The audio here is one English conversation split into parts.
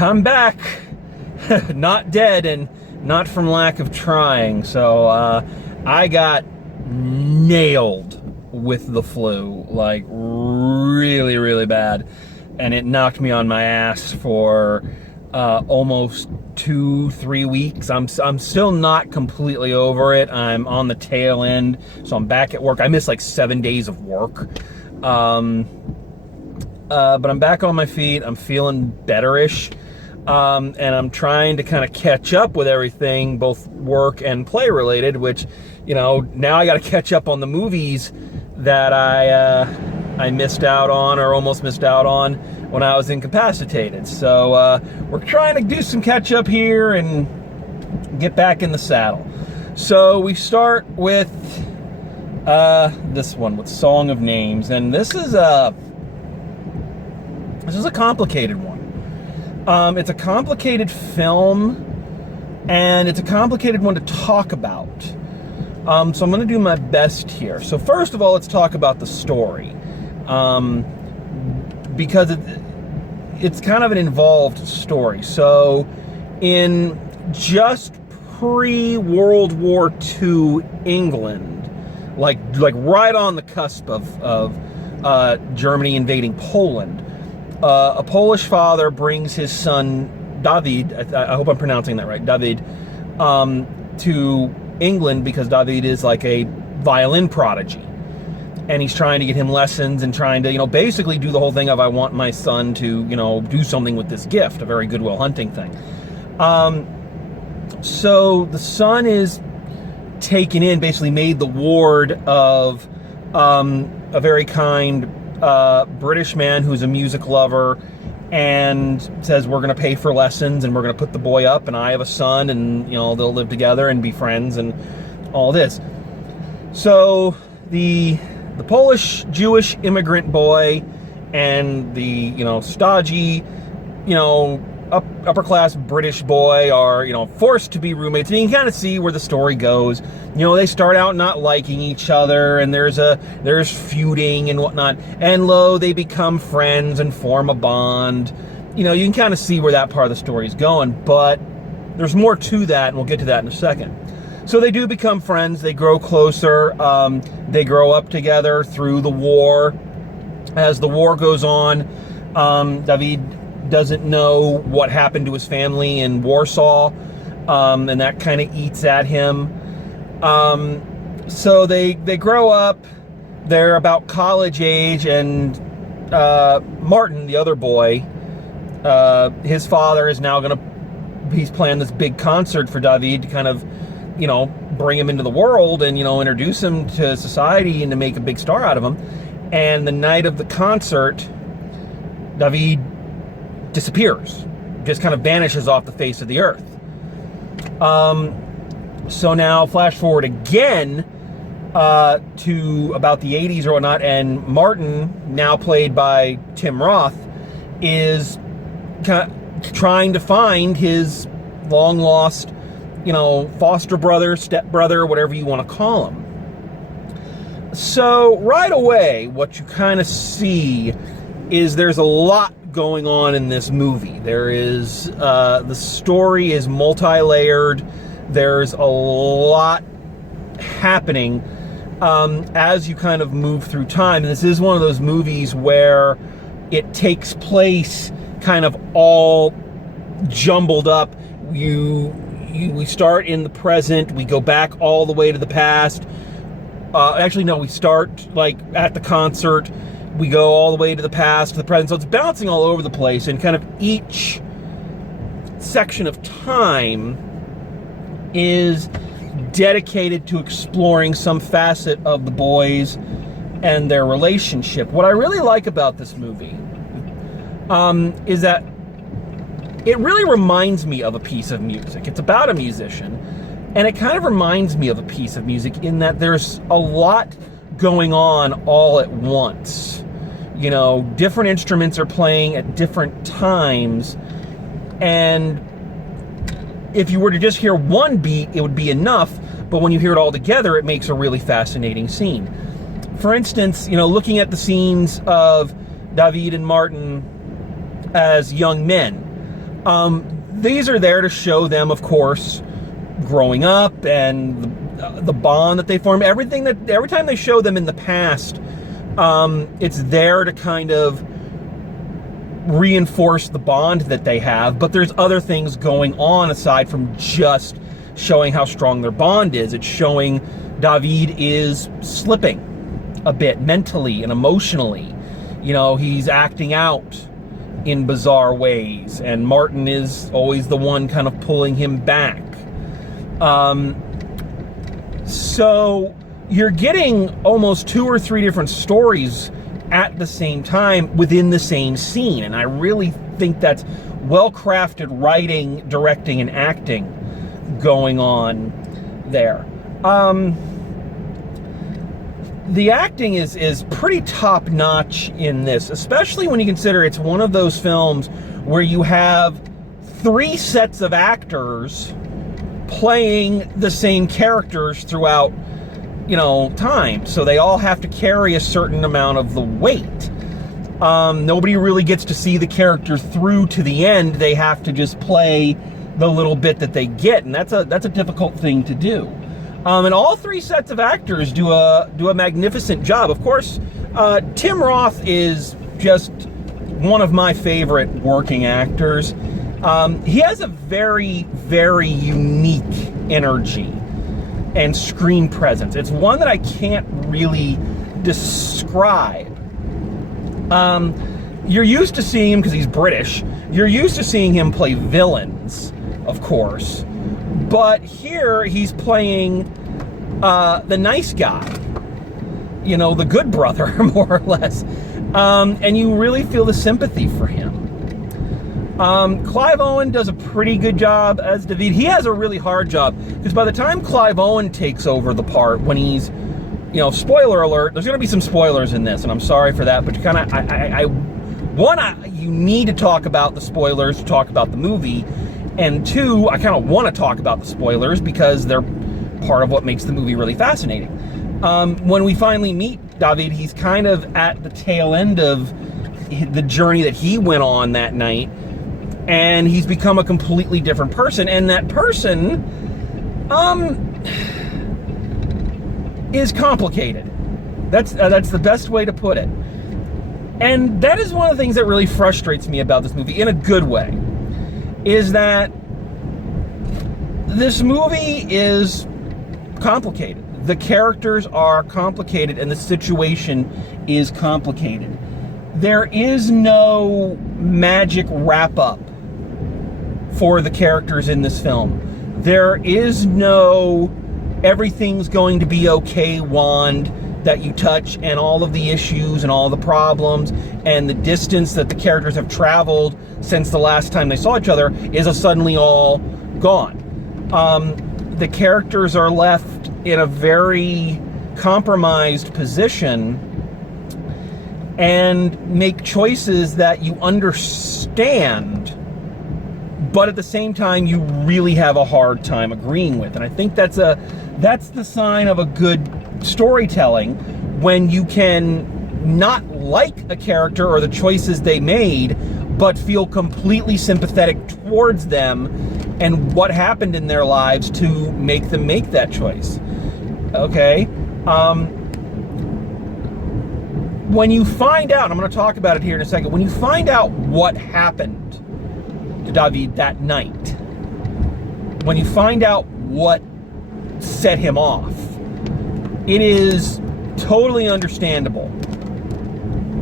I'm back. Not dead and not from lack of trying. So I got nailed with the flu, like really, really bad. And it knocked me on my ass for almost 2-3 weeks. I'm still not completely over it. I'm on the tail end, so I'm back at work. I missed like 7 days of work. But I'm back on my feet. I'm feeling betterish. And I'm trying to kind of catch up with everything, both work and play related, which, you know, now I got to catch up on the movies that I missed out on, or almost missed out on, when I was incapacitated. So we're trying to do some catch up here and get back in the saddle. So we start with this one, with Song of Names, and this is a complicated one. It's a complicated film, and it's a complicated one to talk about. So I'm going to do my best here. So first of all, let's talk about the story, because it's kind of an involved story. So in just pre-World War II England, like right on the cusp of Germany invading Poland, a Polish father brings his son David, I hope I'm pronouncing that right, David, to England because David is like a violin prodigy. And he's trying to get him lessons and trying to, basically do the whole thing of, I want my son to, do something with this gift, a very Good Will Hunting thing. So the son is taken in, basically made the ward of a very kind British man who's a music lover, and says, we're going to pay for lessons and we're going to put the boy up, and I have a son, and they'll live together and be friends and all this. So the Polish Jewish immigrant boy and the stodgy upper class British boy are forced to be roommates, and you can kind of see where the story goes. They start out not liking each other, and there's feuding and whatnot, and they become friends and form a bond. You can kind of see where that part of the story is going, but there's more to that, and we'll get to that in a second. So they do become friends, they grow closer, they grow up together through the war. As the war goes on, David doesn't know what happened to his family in Warsaw, and that kind of eats at him. So they grow up, they're about college age, and Martin, the other boy, his father is now he's planning this big concert for David to kind of, bring him into the world and, introduce him to society and to make a big star out of him. And the night of the concert, David disappears, just kind of vanishes off the face of the earth. So now flash forward again to about the 80s or whatnot, and Martin, now played by Tim Roth, is kind of trying to find his long lost, foster brother, stepbrother, whatever you want to call him. So right away, what you kind of see is there's a lot going on in this movie. There is, the story is multi-layered. There's a lot happening as you kind of move through time. And this is one of those movies where it takes place kind of all jumbled up. We start in the present, we go back all the way to the past. Actually, no, we start like at the concert, we go all the way to the past, to the present. So it's bouncing all over the place, and kind of each section of time is dedicated to exploring some facet of the boys and their relationship. What I really like about this movie is that it really reminds me of a piece of music. It's about a musician, and it kind of reminds me of a piece of music in that there's a lot going on all at once. Different instruments are playing at different times, and if you were to just hear one beat, it would be enough, but when you hear it all together, it makes a really fascinating scene. For instance, looking at the scenes of David and Martin as young men, These are there to show them, of course, growing up and the bond that they form. Every time they show them in the past, it's there to kind of reinforce the bond that they have, but there's other things going on aside from just showing how strong their bond is. It's showing David is slipping a bit mentally and emotionally. You know, he's acting out in bizarre ways, and Martin is always the one kind of pulling him back. So you're getting almost 2 or 3 different stories at the same time within the same scene, and I really think that's well-crafted writing, directing, and acting going on there. The acting is pretty top-notch in this, especially when you consider it's one of those films where you have 3 sets of actors playing the same characters throughout, you know, time. So they all have to carry a certain amount of the weight. Nobody really gets to see the character through to the end. They have to just play the little bit that they get, and that's a difficult thing to do. And all 3 sets of actors do a magnificent job. Of course, Tim Roth is just one of my favorite working actors. He has a very, very unique energy and screen presence. It's one that I can't really describe. You're used to seeing him, because he's British, you're used to seeing him play villains, of course. But here, he's playing the nice guy. You know, the good brother, more or less. And you really feel the sympathy for him. Clive Owen does a pretty good job as David. He has a really hard job, because by the time Clive Owen takes over the part, when he's, you know, spoiler alert, there's going to be some spoilers in this, and I'm sorry for that, but you kind of, you need to talk about the spoilers to talk about the movie, and 2, I kind of want to talk about the spoilers because they're part of what makes the movie really fascinating. When we finally meet David, he's kind of at the tail end of the journey that he went on that night, and he's become a completely different person, and that person is complicated. That's the best way to put it. And that is one of the things that really frustrates me about this movie, in a good way, is that this movie is complicated. The characters are complicated, and the situation is complicated. There is no magic wrap-up for the characters in this film. There is no everything's going to be okay wand that you touch, and all of the issues and all the problems and the distance that the characters have traveled since the last time they saw each other is suddenly all gone. The characters are left in a very compromised position and make choices that you understand, but at the same time you really have a hard time agreeing with. And I think that's the sign of a good storytelling, when you can not like a character or the choices they made, but feel completely sympathetic towards them and what happened in their lives to make them make that choice. Okay? When you find out, I'm going to talk about it here in a second, when you find out what happened to David that night, when you find out what set him off, it is totally understandable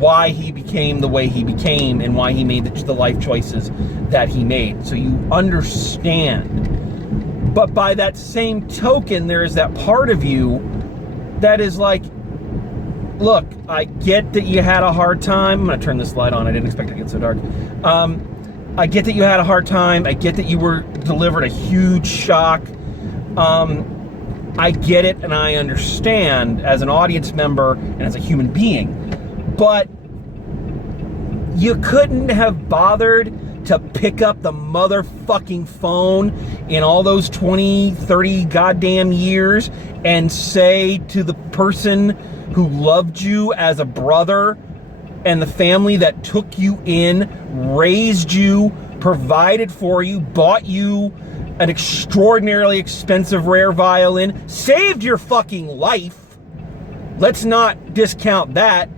why he became the way he became and why he made the life choices that he made. So you understand. But by that same token, there is that part of you that is like, look, I get that you had a hard time. I'm going to turn this light on. I didn't expect it to get so dark. I get that you had a hard time. I get that you were delivered a huge shock. I get it, and I understand as an audience member and as a human being. But you couldn't have bothered to pick up the motherfucking phone in all those 20, 30 goddamn years and say to the person who loved you as a brother and the family that took you in, raised you, provided for you, bought you an extraordinarily expensive rare violin, saved your fucking life. Let's not discount that.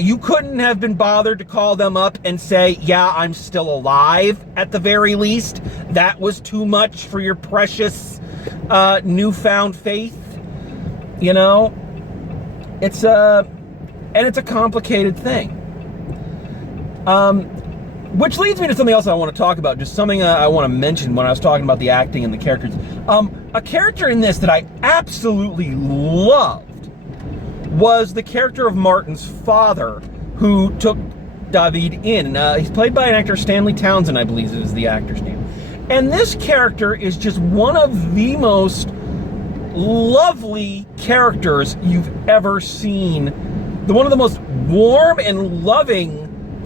You couldn't have been bothered to call them up and say, yeah, I'm still alive at the very least. That was too much for your precious newfound faith. You know, it's a complicated thing. Which leads me to something else I want to talk about, just something I want to mention when I was talking about the acting and the characters. A character in this that I absolutely loved was the character of Martin's father, who took David in. He's played by an actor, Stanley Townsend, I believe is the actor's name. And this character is just one of the most lovely characters you've ever seen. One of the most warm and loving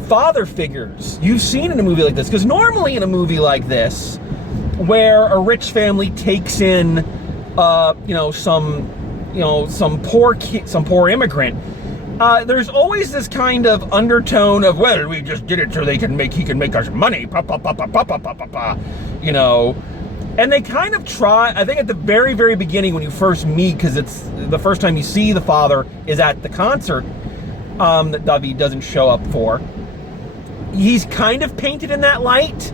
father figures you've seen in a movie like this. Because normally in a movie like this, where a rich family takes in, some poor immigrant, there's always this kind of undertone of, well, we just did it so he can make us money, you know. And they kind of try, I think at the very, very beginning when you first meet, because it's the first time you see the father is at the concert that David doesn't show up for. He's kind of painted in that light,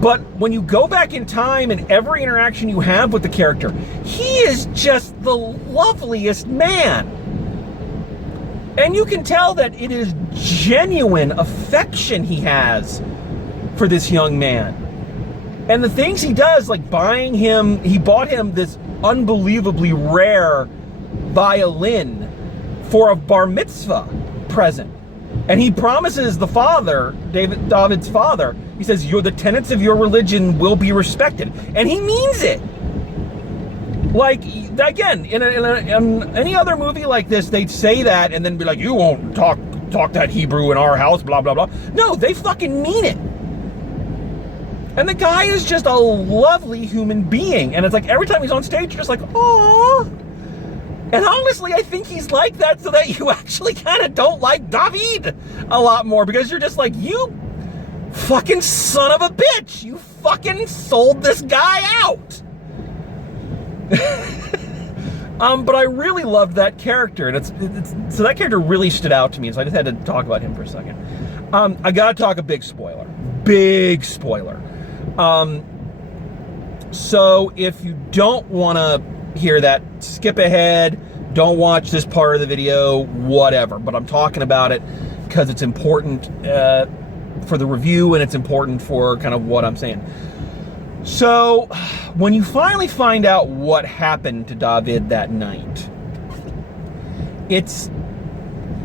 but when you go back in time and every interaction you have with the character, he is just the loveliest man. And you can tell that it is genuine affection he has for this young man. And the things he does, like he bought him this unbelievably rare violin for a bar mitzvah present. And he promises the father, David's father, he says, the tenets of your religion will be respected. And he means it. Like, again, in any other movie like this, they'd say that and then be like, you won't talk that Hebrew in our house, blah, blah, blah. No, they fucking mean it. And the guy is just a lovely human being. And it's like every time he's on stage, you're just like, aww. And honestly, I think he's like that so that you actually kind of don't like David a lot more, because you're just like, you fucking son of a bitch. You fucking sold this guy out. But I really loved that character. And so that character really stood out to me. So I just had to talk about him for a second. I got to talk a big spoiler. Big spoiler. So if you don't want to hear that, skip ahead, don't watch this part of the video, whatever. But I'm talking about it because it's important for the review, and it's important for kind of what I'm saying. So when you finally find out what happened to David that night, it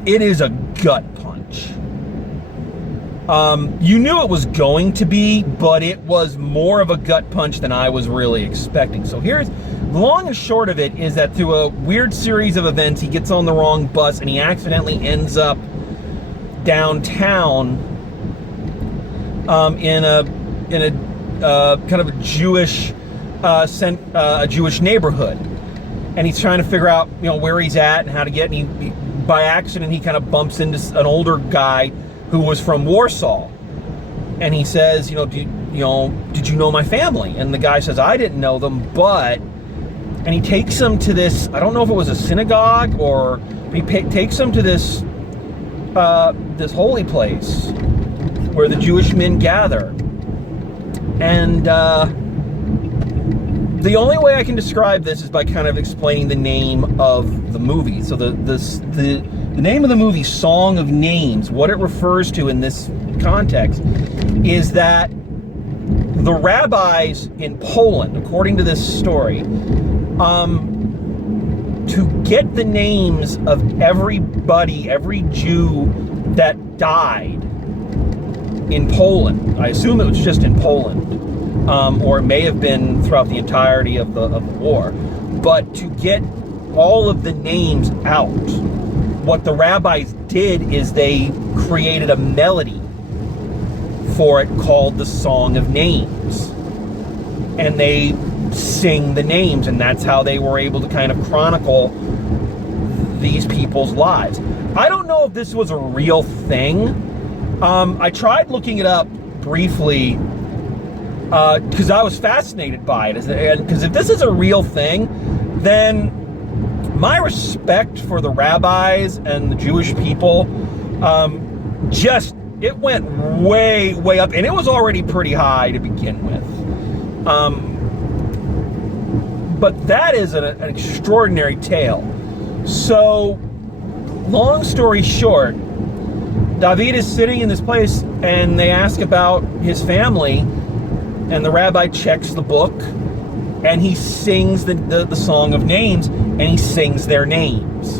is a gut punch. You knew it was going to be, but it was more of a gut punch than I was really expecting. So here's the long and short of it, is that through a weird series of events, he gets on the wrong bus and he accidentally ends up downtown in a kind of a Jewish neighborhood, and he's trying to figure out where he's at and how to get. And he by accident he kind of bumps into an older guy who was from Warsaw, and he says, did you know my family? And the guy says, I didn't know them, but, and he takes him to this, I don't know if it was a synagogue or, he takes him to this this holy place where the Jewish men gather. And the only way I can describe this is by kind of explaining the name of the movie. So the name of the movie, Song of Names, what it refers to in this context is that the rabbis in Poland, according to this story, to get the names of everybody, every Jew that died in Poland, I assume it was just in Poland, or it may have been throughout the entirety of the war, but to get all of the names out, what the rabbis did is they created a melody for it called the Song of Names, and they sing the names, and that's how they were able to kind of chronicle these people's lives. I don't know if this was a real thing. I tried looking it up briefly, because I was fascinated by it. Because if this is a real thing, then my respect for the rabbis and the Jewish people, it went way, way up. And it was already pretty high to begin with. But that is an extraordinary tale. So, long story short, David is sitting in this place, and they ask about his family, and the rabbi checks the book, and he sings the Song of Names, and he sings their names.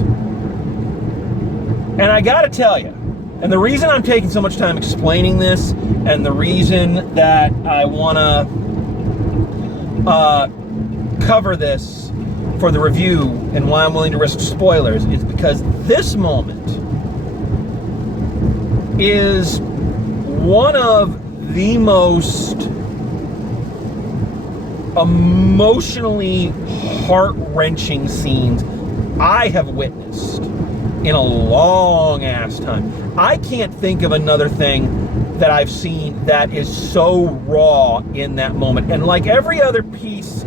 And I gotta tell you, and the reason I'm taking so much time explaining this, and the reason that I wanna cover this for the review, and why I'm willing to risk spoilers, is because this moment is one of the most emotionally heart-wrenching scenes I have witnessed in a long ass time. I can't think of another thing that I've seen that is so raw in that moment. And like every other piece,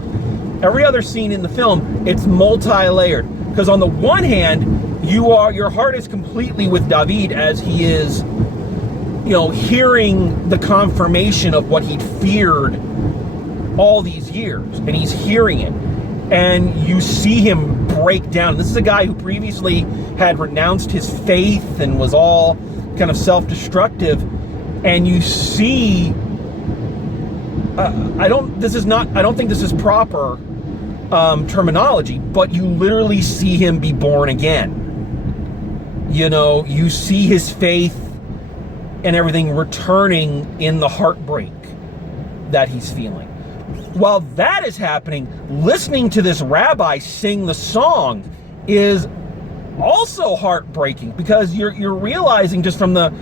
every other scene in the film, it's multi-layered. Because on the one hand, your heart is completely with David as he is, hearing the confirmation of what he'd feared all these years, and he's hearing it, and you see him break down. This is a guy who previously had renounced his faith and was all kind of self-destructive, and you see, I don't think this is proper terminology, but you literally see him be born again. You see his faith and everything returning in the heartbreak that he's feeling. While that is happening, listening to this rabbi sing the song is also heartbreaking, because you're realizing, just from the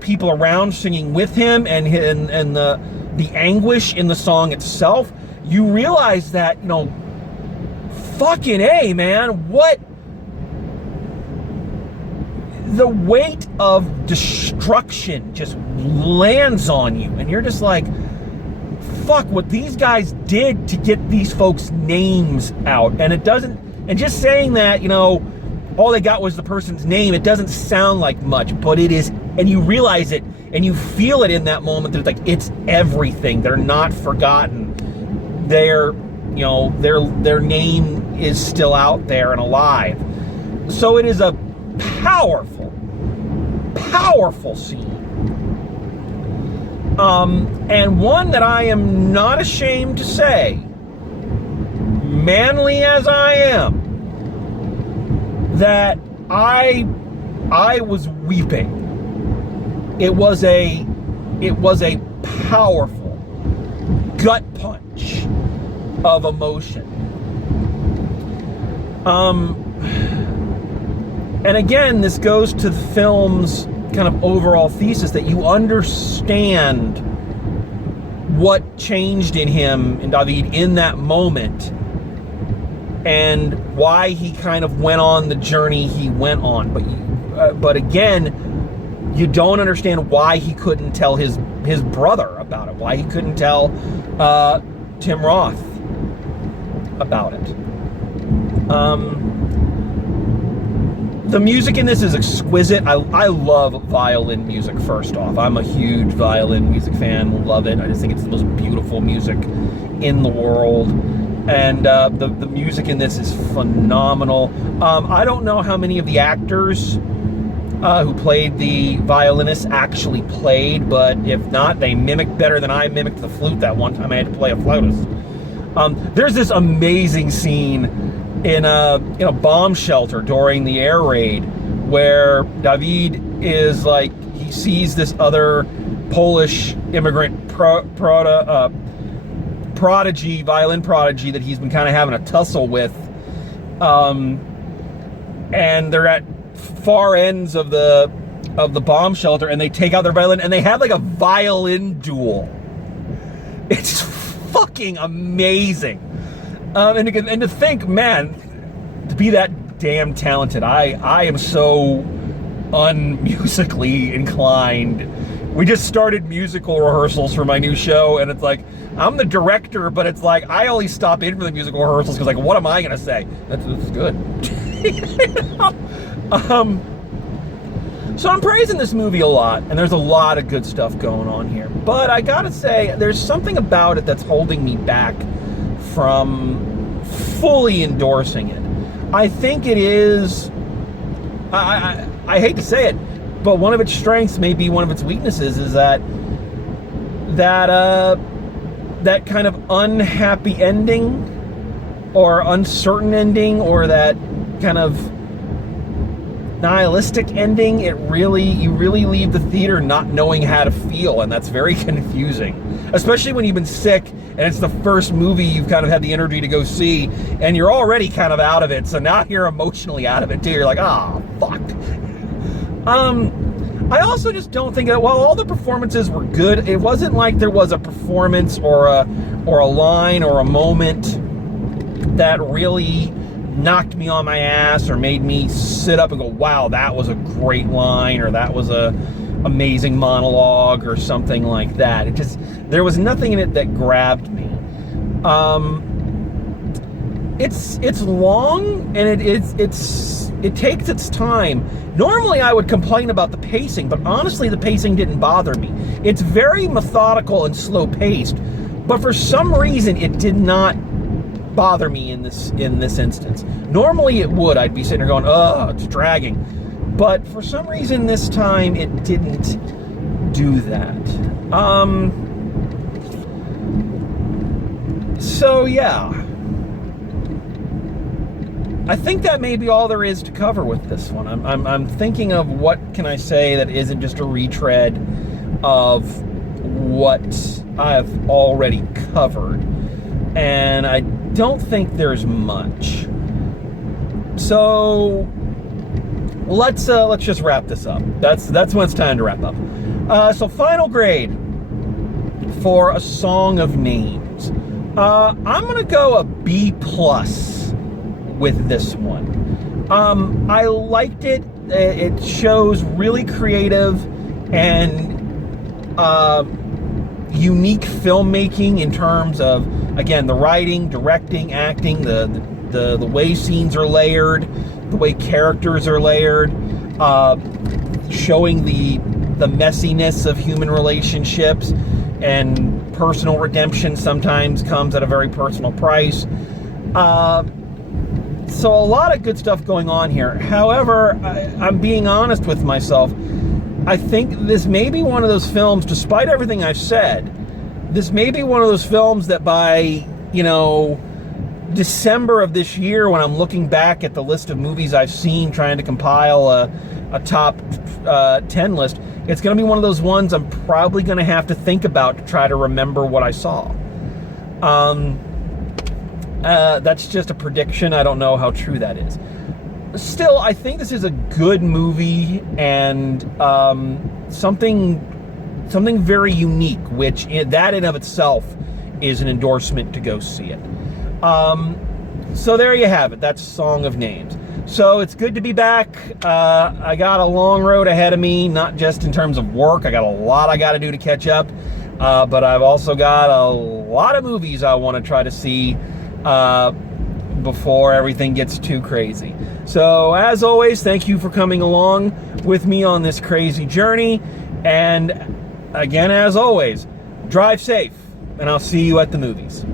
people around singing with him and the anguish in the song itself, you realize that, fucking A, man, what the weight of destruction just lands on you, and you're just like, fuck, what these guys did to get these folks' names out. And it doesn't, and just saying that, all they got was the person's name, it doesn't sound like much, but it is, and you realize it, and you feel it in that moment, that it's like, it's everything. They're not forgotten. Their name is still out there and alive. So it is a powerful, powerful scene. And one that I am not ashamed to say, manly as I am, that I was weeping. It was a powerful gut punch of emotion. And again, this goes to the film's kind of overall thesis, that you understand what changed in him, in David, in that moment, and why he kind of went on the journey he went on. But again, you don't understand why he couldn't tell his brother about it, why he couldn't tell Tim Roth about it. The music in this is exquisite. I love violin music, first off. I'm a huge violin music fan, love it. I just think it's the most beautiful music in the world. And the music in this is phenomenal. I don't know how many of the actors who played the violinists actually played, but if not, they mimicked better than I mimicked the flute that one time I had to play a flautist. There's this amazing scene in a bomb shelter during the air raid, where David is like, he sees this other Polish immigrant violin prodigy that he's been kind of having a tussle with, and they're at far ends of the bomb shelter, and they take out their violin, and they have like a violin duel. It's fucking amazing. And to think, man, to be that damn talented. I am so unmusically inclined We just started musical rehearsals for my new show, and it's like, I'm the director, but it's like, I only stop in for the musical rehearsals because, like, what am I going to say? That's good. So I'm praising this movie a lot, and there's a lot of good stuff going on here. But I gotta say, there's something about it that's holding me back from fully endorsing it. I think it is, I hate to say it, but one of its strengths may be one of its weaknesses is that kind of unhappy ending or uncertain ending or that kind of nihilistic ending. You really leave the theater not knowing how to feel, and that's very confusing, especially when you've been sick and it's the first movie you've kind of had the energy to go see and you're already kind of out of it, so now you're emotionally out of it too. You're like, fuck. I also just don't think that while all the performances were good, it wasn't like there was a performance or a line or a moment that really knocked me on my ass or made me sit up and go, wow, that was a great line, or that was a amazing monologue or something like that. There was nothing in it that grabbed me. It's long, and it takes its time. Normally I would complain about the pacing, but honestly the pacing didn't bother me. It's very methodical and slow paced, but for some reason it did not bother me in this instance. Normally it would. I'd be sitting there going, it's dragging. But for some reason this time it didn't do that. So yeah, I think that may be all there is to cover with this one. I'm thinking of what can I say that isn't just a retread of what I've already covered, and I don't think there's much. So let's just wrap this up. That's when it's time to wrap up. So final grade for A Song of Names. I'm gonna go a B+ with this one. I liked it. It shows really creative and unique filmmaking in terms of, again, the writing, directing, acting, the way scenes are layered, the way characters are layered, showing the messiness of human relationships, and personal redemption sometimes comes at a very personal price. So a lot of good stuff going on here. However, I'm being honest with myself. I think this may be one of those films, despite everything I've said, this may be one of those films that by, December of this year, when I'm looking back at the list of movies I've seen, trying to compile a top 10 list, it's going to be one of those ones I'm probably going to have to think about to try to remember what I saw. That's just a prediction. I don't know how true that is. Still, I think this is a good movie and something very unique, which that in of itself is an endorsement to go see it. So there you have it. That's Song of Names. So it's good to be back. I got a long road ahead of me, not just in terms of work. I got a lot I got to do to catch up, but I've also got a lot of movies I want to try to see before everything gets too crazy. So as always, thank you for coming along with me on this crazy journey. And again, as always, drive safe, and I'll see you at the movies.